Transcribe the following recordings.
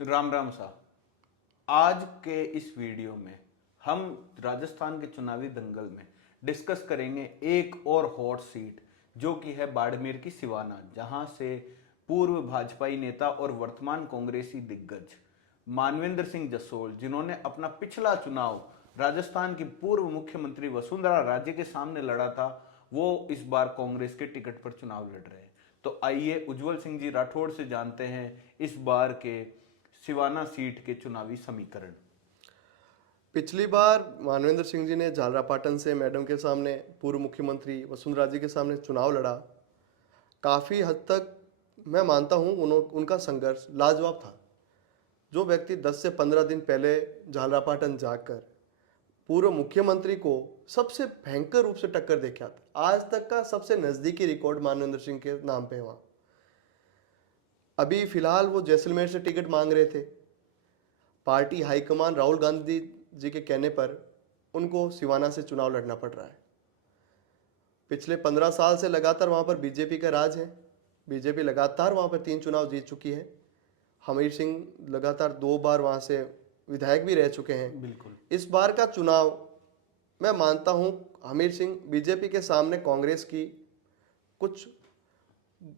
राम राम साहब। आज के इस वीडियो में हम राजस्थान के चुनावी दंगल में डिस्कस करेंगे एक और हॉट सीट जो कि है बाड़मेर की सिवाना, जहां से पूर्व भाजपाई नेता और वर्तमान कांग्रेसी दिग्गज मानवेंद्र सिंह जसोल, जिन्होंने अपना पिछला चुनाव राजस्थान की पूर्व मुख्यमंत्री वसुंधरा राजे के सामने लड़ा था, वो इस बार कांग्रेस के टिकट पर चुनाव लड़ रहे हैं। तो आइए उज्जवल सिंह जी राठौड़ से जानते हैं इस बार के सिवाना सीट के चुनावी समीकरण। पिछली बार मानवेंद्र सिंह जी ने झालरापाटन से मैडम के सामने, पूर्व मुख्यमंत्री वसुंधरा जी के सामने चुनाव लड़ा। काफ़ी हद तक मैं मानता हूँ उनका संघर्ष लाजवाब था। जो व्यक्ति 10 से 15 दिन पहले झालरापाटन जाकर पूर्व मुख्यमंत्री को सबसे भयंकर रूप से टक्कर दे के आता, आज तक का सबसे नज़दीकी रिकॉर्ड मानवेंद्र सिंह के नाम पे वहाँ। अभी फिलहाल वो जैसलमेर से टिकट मांग रहे थे। पार्टी हाईकमान राहुल गांधी जी के कहने पर उनको सिवाना से चुनाव लड़ना पड़ रहा है। पिछले 15 साल से लगातार वहाँ पर बीजेपी का राज है। बीजेपी लगातार वहाँ पर 3 चुनाव जीत चुकी है। हमीर सिंह लगातार 2 बार वहाँ से विधायक भी रह चुके हैं। बिल्कुल। इस बार का चुनाव मैं मानता हूँ हमीर सिंह बीजेपी के सामने कांग्रेस की कुछ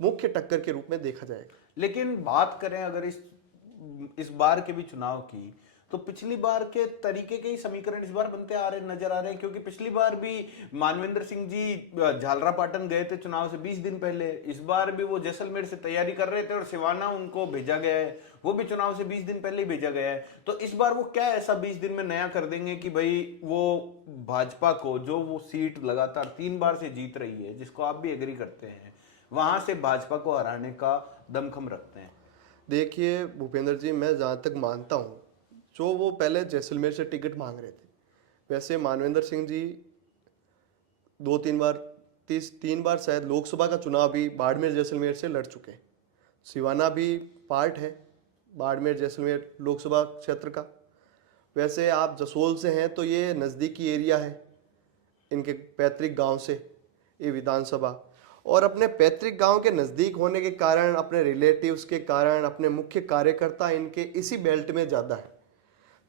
मुख्य टक्कर के रूप में देखा जाएगा। लेकिन बात करें अगर इस बार के भी चुनाव की, तो पिछली बार के तरीके के ही समीकरण इस बार बनते आ रहे नजर आ रहे हैं, क्योंकि पिछली बार भी मानवेंद्र सिंह जी झालरापाटन गए थे चुनाव से 20 दिन पहले। इस बार भी वो जैसलमेर से तैयारी कर रहे थे और सिवाना उनको भेजा गया है, वो भी चुनाव से 20 दिन पहले ही भेजा गया है। तो इस बार वो क्या ऐसा 20 दिन में नया कर देंगे कि भाई वो भाजपा को, जो वो सीट लगातार 3 बार से जीत रही है, जिसको आप भी एग्री करते हैं, वहां से भाजपा को हराने का दमखम रखते हैं? देखिए भूपेंद्र जी, मैं जहाँ तक मानता हूँ, जो वो पहले जैसलमेर से टिकट मांग रहे थे, वैसे मानवेंद्र सिंह जी 2-3 बार, 3 बार शायद लोकसभा का चुनाव भी बाड़मेर जैसलमेर से लड़ चुके हैं। सिवाना भी पार्ट है बाड़मेर जैसलमेर लोकसभा क्षेत्र का। वैसे आप जसोल से हैं तो ये नज़दीकी एरिया है इनके पैतृक गांव से, ये विधानसभा। और अपने पैतृक गांव के नज़दीक होने के कारण, अपने रिलेटिव्स के कारण, अपने मुख्य कार्यकर्ता इनके इसी बेल्ट में ज़्यादा है।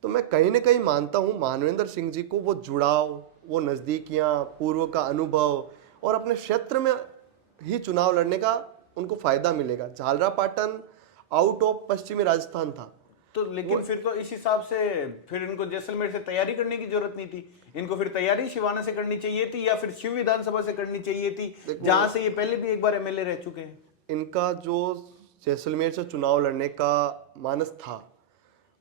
तो मैं कहीं ना कहीं मानता हूँ मानवेंद्र सिंह जी को वो जुड़ाव, वो नज़दीकियाँ, पूर्व का अनुभव और अपने क्षेत्र में ही चुनाव लड़ने का उनको फ़ायदा मिलेगा। झालरापाटन आउट ऑफ पश्चिमी राजस्थान था। तो लेकिन फिर तो इस हिसाब से फिर इनको जैसलमेर से तैयारी करने की जरूरत नहीं थी। इनको फिर तैयारी शिवाना से करनी चाहिए थी, या फिर शिव विधानसभा से करनी चाहिए थी, जहां से ये पहले भी एक बार एमएलए रह चुके हैं। इनका जो जैसलमेर से चुनाव लड़ने का मानस था,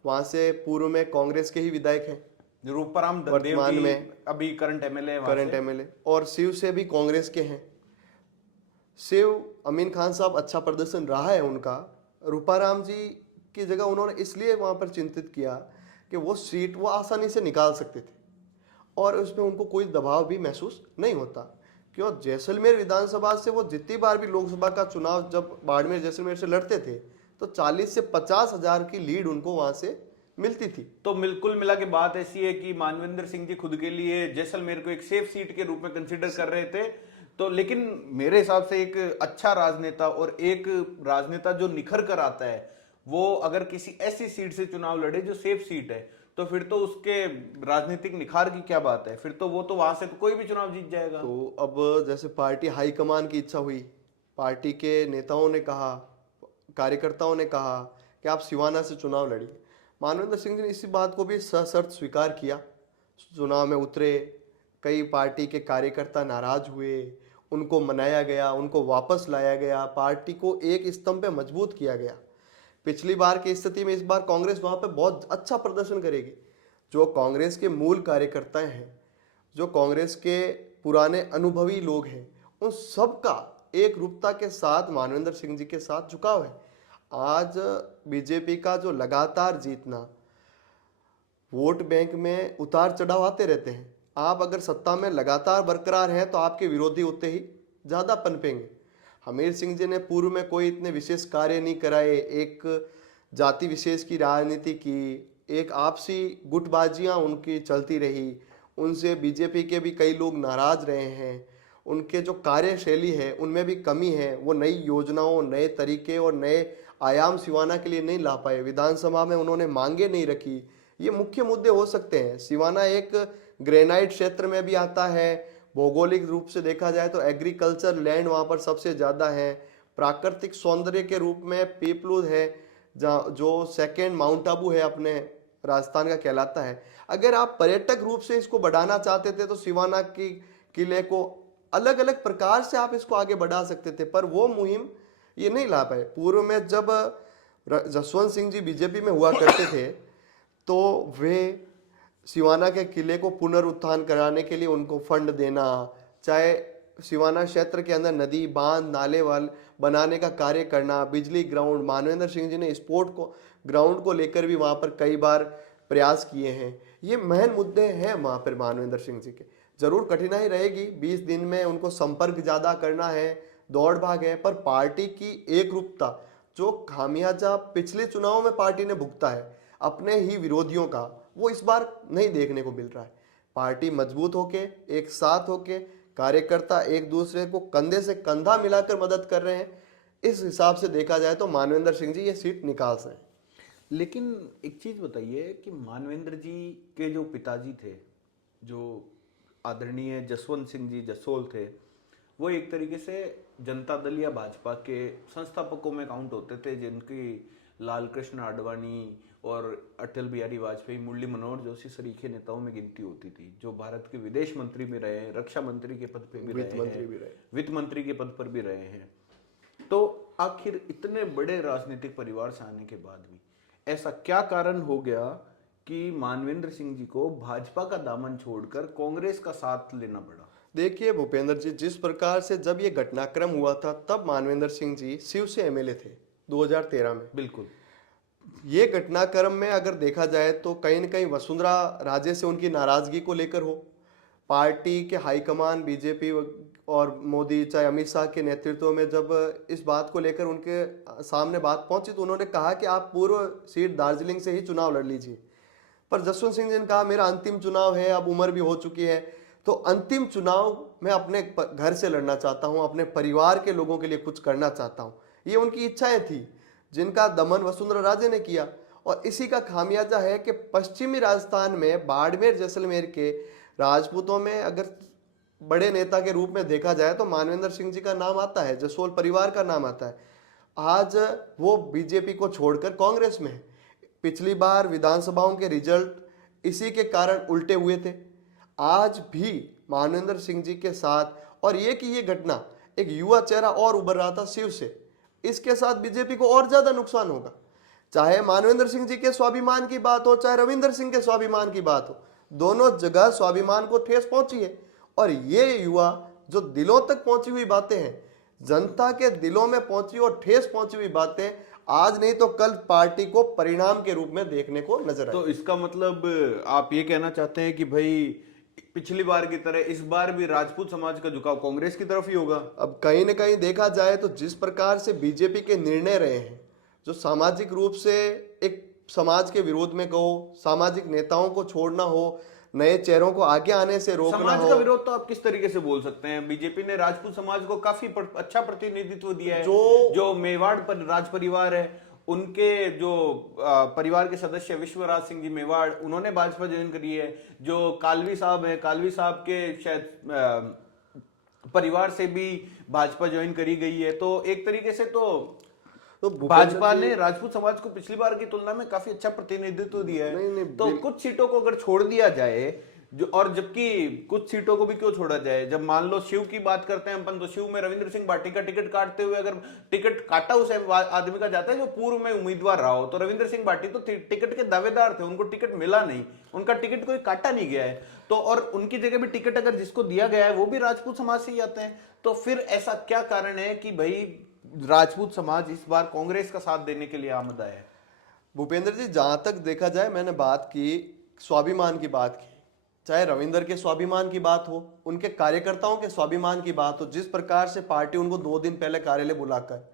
वहाँ से पूर्व में कांग्रेस के ही विधायक हैं, रूपाराम धनदेव वर्तमान जी में अभी करंट एमएलए करंट एमएलए, और शिव से भी कांग्रेस के हैं। शिव अमीन खान साहब अच्छा प्रदर्शन रहा है उनका। रूपाराम जी की जगह उन्होंने इसलिए वहाँ पर चिंतित किया कि वो सीट वो आसानी से निकाल सकते थे और उसमें उनको कोई दबाव भी महसूस नहीं होता। क्यों, जैसलमेर विधानसभा से वो जितनी बार भी लोकसभा का चुनाव जब बाड़मेर जैसलमेर से लड़ते थे तो 40 से 50 हजार की लीड उनको वहाँ से मिलती थी। तो बिल्कुल मिला के बात ऐसी है कि मानवेंद्र सिंह जी खुद के लिए जैसलमेर को एक सेफ सीट के रूप में कंसिडर कर रहे थे। तो लेकिन मेरे हिसाब से एक अच्छा राजनेता और एक राजनेता जो निखर कर आता है, वो अगर किसी ऐसी सीट से चुनाव लड़े जो सेफ सीट है, तो फिर तो उसके राजनीतिक निखार की क्या बात है। फिर तो वो तो वहां से तो कोई भी चुनाव जीत जाएगा। तो अब जैसे पार्टी हाईकमान की इच्छा हुई, पार्टी के नेताओं ने कहा, कार्यकर्ताओं ने कहा कि आप सिवाना से चुनाव लड़िए। मानवेंद्र सिंह जी ने इसी बात को भी सशर्त स्वीकार किया, चुनाव में उतरे। कई पार्टी के कार्यकर्ता नाराज हुए, उनको मनाया गया, उनको वापस लाया गया, पार्टी को एक स्तंभ पे मजबूत किया गया। पिछली बार की स्थिति में इस बार कांग्रेस वहाँ पे बहुत अच्छा प्रदर्शन करेगी। जो कांग्रेस के मूल कार्यकर्ता हैं, जो कांग्रेस के पुराने अनुभवी लोग हैं, उन सब का एक रूपता के साथ मानवेंद्र सिंह जी के साथ झुकाव है। आज बीजेपी का जो लगातार जीतना, वोट बैंक में उतार चढ़ाव आते रहते हैं। आप अगर सत्ता में लगातार बरकरार हैं तो आपके विरोधी उतने ही ज़्यादा पनपेंगे। हमीर सिंह जी ने पूर्व में कोई इतने विशेष कार्य नहीं कराए, एक जाति विशेष की राजनीति की, एक आपसी गुटबाजियां उनकी चलती रही, उनसे बीजेपी के भी कई लोग नाराज रहे हैं। उनके जो कार्यशैली है उनमें भी कमी है। वो नई योजनाओं, नए तरीके और नए आयाम सिवाना के लिए नहीं ला पाए, विधानसभा में उन्होंने मांगे नहीं रखी। ये मुख्य मुद्दे हो सकते हैं। सिवाना एक ग्रेनाइट क्षेत्र में भी आता है, भौगोलिक रूप से देखा जाए तो एग्रीकल्चर लैंड वहाँ पर सबसे ज़्यादा है, प्राकृतिक सौंदर्य के रूप में पीपलूद है जहाँ जो सेकेंड माउंट आबू है अपने राजस्थान का कहलाता है। अगर आप पर्यटक रूप से इसको बढ़ाना चाहते थे तो सिवाना की किले को अलग अलग प्रकार से आप इसको आगे बढ़ा सकते थे, पर वो मुहिम ये नहीं ला पाए। पूर्व में जब जसवंत सिंह जी बीजेपी में हुआ करते थे तो वे सिवाना के किले को पुनरुत्थान कराने के लिए उनको फंड देना, चाहे सिवाना क्षेत्र के अंदर नदी बांध नाले वाल बनाने का कार्य करना, बिजली ग्राउंड, मानवेंद्र सिंह जी ने स्पोर्ट को ग्राउंड को लेकर भी वहाँ पर कई बार प्रयास किए हैं। ये महन मुद्दे हैं वहाँ पर मानवेंद्र सिंह जी के। जरूर कठिनाई रहेगी, 20 दिन में उनको संपर्क ज़्यादा करना है, दौड़ भाग है, पर पार्टी की एक रूपता जो खामियाजा पिछले चुनाव में पार्टी ने भुगता है अपने ही विरोधियों का, वो इस बार नहीं देखने को मिल रहा है। पार्टी मजबूत होके, एक साथ होके, कार्यकर्ता एक दूसरे को कंधे से कंधा मिलाकर मदद कर रहे हैं। इस हिसाब से देखा जाए तो मानवेंद्र सिंह जी ये सीट निकाल सकते हैं। लेकिन एक चीज बताइए कि मानवेंद्र जी के जो पिताजी थे, जो आदरणीय जसवंत सिंह जी जसोल थे, वो एक तरीके से जनता दल या भाजपा के संस्थापकों में काउंट होते थे, जिनकी लाल कृष्ण आडवाणी और अटल बिहारी वाजपेयी, मुरली मनोहर जोशी सरीखे नेताओं में गिनती होती थी, जो भारत के विदेश मंत्री भी रहे हैं, रक्षा मंत्री के पद पे भी रहे हैं, वित्त मंत्री के पद पर भी रहे हैं। तो आखिर इतने बड़े राजनीतिक परिवार से आने के बाद भी ऐसा क्या कारण हो गया कि मानवेंद्र सिंह जी को भाजपा का दामन छोड़कर कांग्रेस का साथ लेना पड़ा? देखिए भूपेंद्र जी, जिस प्रकार से जब ये घटनाक्रम हुआ था तब मानवेंद्र सिंह जी शिव से एमएलए थे 2013 में। बिल्कुल। ये घटनाक्रम में अगर देखा जाए तो कहीं न कहीं वसुंधरा राजे से उनकी नाराजगी को लेकर हो, पार्टी के हाईकमान बीजेपी और मोदी चाहे अमित शाह के नेतृत्व में जब इस बात को लेकर उनके सामने बात पहुंची तो उन्होंने कहा कि आप पूर्व सीट दार्जिलिंग से ही चुनाव लड़ लीजिए। पर जसवंत सिंह जी ने कहा मेरा अंतिम चुनाव है, अब उम्र भी हो चुकी है, तो अंतिम चुनाव मैं अपने घर से लड़ना चाहता हूं, अपने परिवार के लोगों के लिए कुछ करना चाहता हूं। ये उनकी इच्छाएं थी जिनका दमन वसुंधरा राजे ने किया। और इसी का खामियाजा है कि पश्चिमी राजस्थान में बाड़मेर जैसलमेर के राजपूतों में अगर बड़े नेता के रूप में देखा जाए तो मानवेंद्र सिंह जी का नाम आता है, जसोल परिवार का नाम आता है। आज वो बीजेपी को छोड़कर कांग्रेस में है। पिछली बार विधानसभाओं के रिजल्ट इसी के कारण उल्टे हुए थे। आज भी मानवेंद्र सिंह जी के साथ, और ये कि ये घटना एक युवा चेहरा और उभर रहा था शिव से, इसके साथ बीजेपी को और ज्यादा नुकसान होगा। चाहे मानवेंद्र सिंह जी के स्वाभिमान की बात हो, चाहे रविंद्र सिंह के स्वाभिमान की बात हो, दोनों जगह स्वाभिमान को ठेस पहुंची है। और ये युवा जो दिलों तक पहुंची हुई बातें हैं, जनता के दिलों में पहुंची और ठेस पहुंची हुई बातें आज नहीं तो कल पार्टी को परिणाम के रूप में देखने को नजर आए। तो इसका मतलब आप ये कहना चाहते हैं कि भाई पिछली बार की तरह इस बार भी राजपूत समाज का झुकाव कांग्रेस की तरफ ही होगा? अब कहीं ना कहीं देखा जाए तो जिस प्रकार से बीजेपी के निर्णय रहे हैं, जो सामाजिक रूप से एक समाज के विरोध में कहो, सामाजिक नेताओं को छोड़ना हो, नए चेहरों को आगे आने से रोकना समाज हो। का विरोध तो आप किस तरीके से बोल सकते हैं? बीजेपी ने राजपूत समाज को काफी अच्छा प्रतिनिधित्व दिया है। जो मेवाड़ पर राज परिवार है, उनके जो परिवार के सदस्य विश्वराज सिंह जी मेवाड़, उन्होंने भाजपा ज्वाइन करी है। जो कालवी साहब है, कालवी साहब के शायद परिवार से भी भाजपा ज्वाइन करी गई है। तो एक तरीके से तो भाजपा ने राजपूत समाज को पिछली बार की तुलना में काफी अच्छा प्रतिनिधित्व दिया है। तो कुछ सीटों को अगर छोड़ दिया जाए, जो और जबकि कुछ सीटों को भी क्यों छोड़ा जाए, जब मान लो शिव की बात करते हैं अपन, तो शिव में रविंद्र सिंह भाटी का टिकट काटते हुए अगर टिकट काटा उस आदमी का जाता है जो पूर्व में उम्मीदवार रहा हो, तो रविंद्र सिंह भाटी तो टिकट के दावेदार थे, उनको टिकट मिला नहीं, उनका टिकट कोई काटा नहीं गया है। तो और उनकी जगह भी टिकट अगर जिसको दिया गया है वो भी राजपूत समाज से ही आते हैं। तो फिर ऐसा क्या कारण है कि भाई राजपूत समाज इस बार कांग्रेस का साथ देने के लिए आमदा है? भूपेंद्र जी, जहां तक देखा जाए, मैंने बात की स्वाभिमान की बात की, चाहे रविंदर के स्वाभिमान की बात हो, उनके कार्यकर्ताओं के स्वाभिमान की बात हो, जिस प्रकार से पार्टी उनको 2 दिन पहले कार्यालय बुलाकर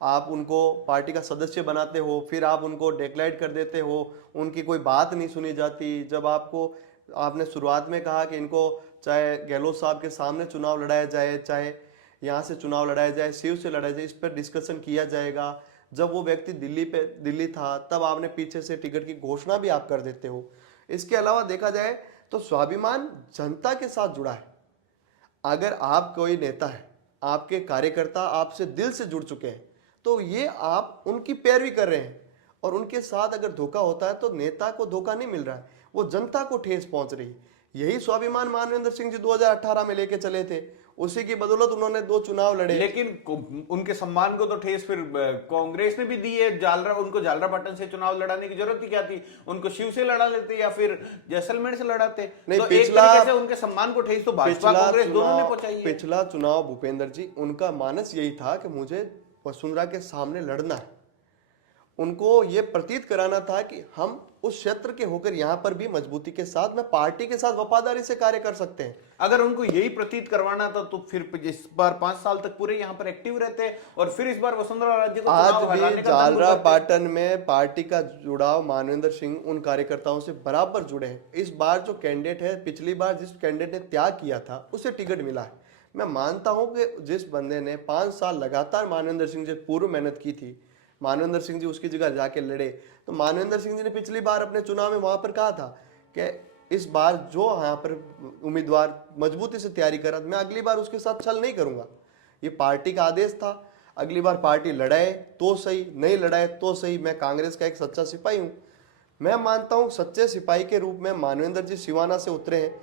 आप उनको पार्टी का सदस्य बनाते हो, फिर आप उनको डिक्लेयर कर देते हो, उनकी कोई बात नहीं सुनी जाती। जब आपने शुरुआत में कहा कि इनको चाहे गहलोत साहब के सामने चुनाव लड़ाया जाए, चाहे यहाँ से चुनाव लड़ाया जाए, शिव से लड़ाया जाए, इस पर डिस्कशन किया जाएगा, जब वो व्यक्ति दिल्ली था तब आपने पीछे से टिकट की घोषणा भी आप कर देते हो। इसके अलावा देखा जाए तो स्वाभिमान जनता के साथ जुड़ा है। अगर आप कोई नेता है, आपके कार्यकर्ता आपसे दिल से जुड़ चुके हैं, तो ये आप उनकी पैरवी कर रहे हैं और उनके साथ अगर धोखा होता है तो नेता को धोखा नहीं मिल रहा है, वो जनता को ठेस पहुंच रही है। यही स्वाभिमान मानवेंद्र सिंह जी 2018 में लेके चले थे, उसी की बदौलत उन्होंने 2 चुनाव लड़े। लेकिन उनके सम्मान को तो ठेस फिर कांग्रेस ने भी दी है। उनको जालरा पाटन से चुनाव लड़ाने की जरूरत ही क्या थी? उनको शिव से लड़ा लेते या फिर जैसलमेर से लड़ाते। नहीं, तो एक तरीके से उनके सम्मान को ठेस तो भाजपा कांग्रेस दोनों ने पहुंचाई है। पिछला चुनाव भूपेंद्र जी, उनका मानस यही था कि मुझे वसुंधरा के सामने लड़ना है। उनको ये प्रतीत कराना था कि हम उस क्षेत्र के होकर यहाँ पर भी मजबूती के साथ में पार्टी के साथ वफादारी से कार्य कर सकते हैं। अगर उनको यही प्रतीत करवाना था तो फिर इस बार 5 साल तक पूरे यहाँ पर एक्टिव रहते और फिर इस बार वसुंधरा राज्य को आज चुनाव हराने भी का जालरा पाटन में पार्टी का जुड़ाव मानवेंद्र सिंह उन कार्यकर्ताओं से बराबर जुड़े हैं। इस बार जो कैंडिडेट है, पिछली बार जिस कैंडिडेट ने त्याग किया था उसे टिकट मिला है। मैं मानता हूं कि जिस बंदे ने 5 साल लगातार मानवेंद्र सिंह जी पूर्व मेहनत की थी, मानवेंद्र सिंह जी उसकी जगह जाके लड़े, तो मानवेंद्र सिंह जी ने पिछली बार अपने चुनाव में वहां पर कहा था कि इस बार जो यहाँ पर उम्मीदवार मजबूती से तैयारी करा, मैं अगली बार उसके साथ छल नहीं करूंगा। ये पार्टी का आदेश था। अगली बार पार्टी लड़ाए तो सही, नहीं लड़ाए तो सही। मैं कांग्रेस का एक सच्चा सिपाही हूं। मैं मानता हूं सच्चे सिपाही के रूप में मानवेंद्र जी सिवाना से उतरे हैं।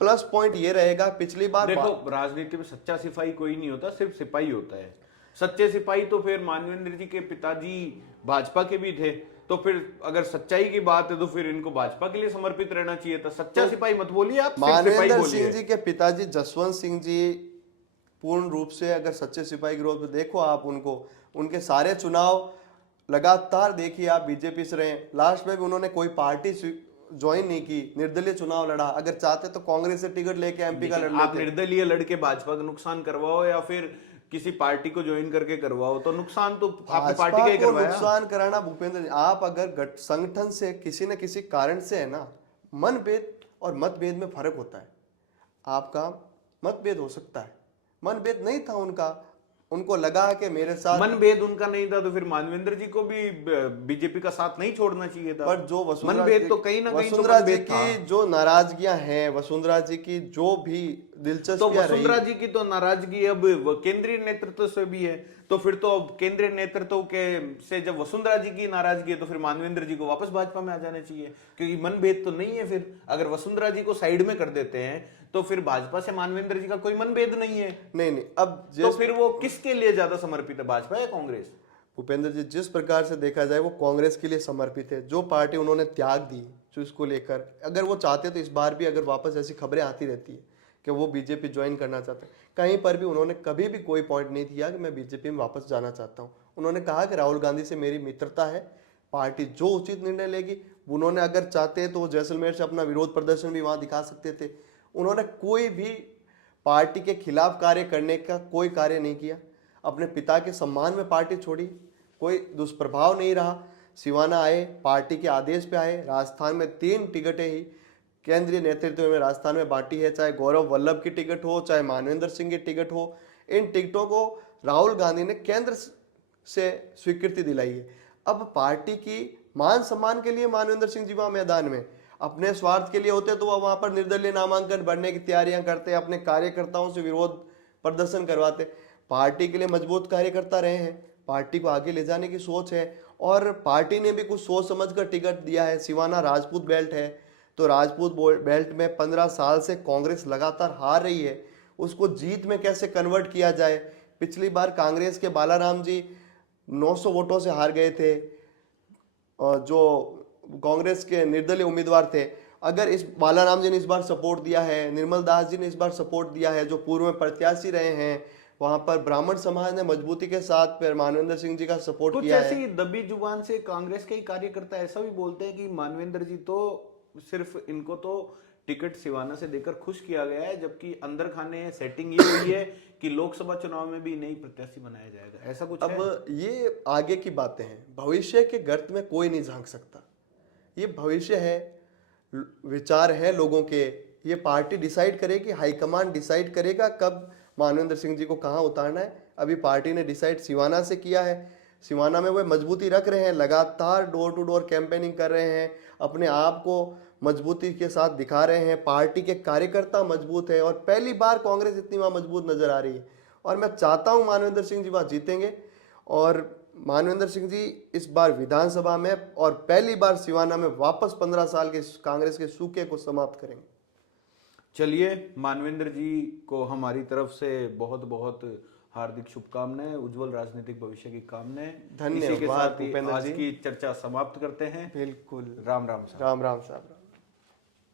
प्लस पॉइंट ये रहेगा, पिछली बार देखो राजनीति में सच्चा सिपाही कोई नहीं होता, सिर्फ सिपाही होता है। सच्चे सिपाही तो फिर मानवेंद्र जी के पिताजी भाजपा के भी थे, तो फिर अगर सच्चाई की बात है तो फिर इनको भाजपा के लिए समर्पित रहना चाहिए था। सच्चा तो सिपाही मत बोलिए आप, सिर्फ सिपाही मानवेंद्र बोलिए। सिंह जी के पिताजी जसवंत सिंह जी पूर्ण रूप से अगर सच्चे सिपाही के रूप में देखो आप उनको, उनके सारे चुनाव लगातार देखिए आप बीजेपी से रहे। लास्ट में भी उन्होंने कोई पार्टी ज्वाइन नहीं की, निर्दलीय चुनाव लड़ा। अगर चाहते तो कांग्रेस से टिकट लेके एमपी का लड़ आप लेते। निर्दलीय लड़के भाजपा का नुकसान करवाओ या फिर किसी पार्टी को ज्वाइन करके करवाओ, तो नुकसान तो आपने पार्टी का ही भाजपा को करवाया। नुकसान कराना भूपेंद्र जी, आप अगर संगठन से किसी न किसी कारण से है ना, मनभेद और मतभेद में फर्क होता है। आपका मतभेद हो सकता है, मनभेद नहीं था उनका, उनको लगा कि मेरे साथ मनभेद उनका नहीं था तो फिर मानवेंद्र जी को भी बीजेपी का साथ नहीं छोड़ना चाहिए था। पर जो मनभेद तो कहीं ना कहीं तो वसुंधरा जी मनभेद था। की जो नाराजगियां हैं, वसुंधरा जी की जो भी तो दिलचस्पियां रही, वसुंधरा जी की तो नाराजगी अब केंद्रीय नेतृत्व से भी है, तो फिर तो अब केंद्रीय नेतृत्व के से जब वसुंधरा जी की नाराजगी है तो फिर मानवेंद्र जी को वापस भाजपा में आ जाने चाहिए, क्योंकि मनभेद तो नहीं है। फिर अगर वसुंधरा जी को साइड में कर देते हैं तो फिर भाजपा से मानवेंद्र जी का कोई मनभेद नहीं है। नहीं अब तो फिर वो किसके लिए ज्यादा समर्पित है, भाजपा या कांग्रेस? भूपेंद्र जी, जिस प्रकार से देखा जाए वो कांग्रेस के लिए समर्पित है। जो पार्टी उन्होंने त्याग दी, जो इसको लेकर अगर वो चाहते तो इस बार भी अगर वापस ऐसी खबरें आती रहती है कि वो बीजेपी ज्वाइन करना चाहते हैं, कहीं पर भी उन्होंने कभी भी कोई पॉइंट नहीं दिया कि मैं बीजेपी में वापस जाना चाहता हूँ। उन्होंने कहा कि राहुल गांधी से मेरी मित्रता है, पार्टी जो उचित निर्णय लेगी। उन्होंने अगर चाहते तो वो जैसलमेर से अपना विरोध प्रदर्शन भी वहां दिखा सकते थे। उन्होंने कोई भी पार्टी के खिलाफ कार्य करने का कोई कार्य नहीं किया। अपने पिता के सम्मान में पार्टी छोड़ी, कोई दुष्प्रभाव नहीं रहा। सिवाना आए, पार्टी के आदेश पे आए। राजस्थान में 3 टिकटें ही केंद्रीय नेतृत्व में राजस्थान में बांटी है, चाहे गौरव वल्लभ की टिकट हो, चाहे मानवेंद्र सिंह की टिकट हो। इन टिकटों को राहुल गांधी ने केंद्र से स्वीकृति दिलाई है। अब पार्टी की मान सम्मान के लिए मानवेंद्र सिंह जी वहां मैदान में, अपने स्वार्थ के लिए होते तो वह वहां पर निर्दलीय नामांकन भरने की तैयारियां करते, अपने कार्यकर्ताओं से विरोध प्रदर्शन करवाते। पार्टी के लिए मजबूत कार्यकर्ता रहे हैं, पार्टी को आगे ले जाने की सोच है और पार्टी ने भी कुछ सोच समझकर टिकट दिया है। सिवाना राजपूत बेल्ट है, तो राजपूत बेल्ट में 15 साल से कांग्रेस लगातार हार रही है, उसको जीत में कैसे कन्वर्ट किया जाए। पिछली बार कांग्रेस के बालाराम जी 900 वोटों से हार गए थे, जो कांग्रेस के निर्दलीय उम्मीदवार थे। अगर इस बालाराम जी ने इस बार सपोर्ट दिया है, निर्मल दास जी ने इस बार सपोर्ट दिया है, जो पूर्व में प्रत्याशी रहे हैं, वहां पर ब्राह्मण समाज ने मजबूती के साथ फिर मानवेंद्र सिंह जी का सपोर्ट कुछ किया ऐसी है। दबी जुबान से कांग्रेस के ही कार्यकर्ता ऐसा भी बोलते हैं कि मानवेंद्र जी तो सिर्फ इनको तो टिकट सिवाना से देकर खुश किया गया है, जबकि अंदर खाने सेटिंग ये हुई है कि लोकसभा चुनाव में भी नई प्रत्याशी बनाया जाएगा। ऐसा कुछ है? अब ये आगे की बातें हैं, भविष्य के गर्त में कोई नहीं झांक सकता। ये भविष्य है, विचार है लोगों के, ये पार्टी डिसाइड करेगी, हाईकमान डिसाइड करेगा कब मानवेंद्र सिंह जी को कहाँ उतारना है। अभी पार्टी ने डिसाइड सिवाना से किया है, सिवाना में वो मजबूती रख रहे हैं, लगातार डोर टू डोर कैंपेनिंग कर रहे हैं, अपने आप को मजबूती के साथ दिखा रहे हैं, पार्टी के कार्यकर्ता मजबूत है और पहली बार कांग्रेस इतनी वहां मजबूत नजर आ रही है। और मैं चाहता हूं मानवेंद्र सिंह जी वहां जीतेंगे और मानवेंद्र सिंह जी इस बार विधानसभा में और पहली बार सिवाना में वापस 15 साल के कांग्रेस के सूखे को समाप्त करेंगे। चलिए, मानवेंद्र जी को हमारी तरफ से बहुत बहुत हार्दिक शुभकामनाएं, उज्जवल राजनीतिक भविष्य की कामनाएं। इसी के धन्यवाद साथ ही भूपेंद्र आज जी। की चर्चा समाप्त करते हैं। बिल्कुल। राम राम साहब। राम राम साहब।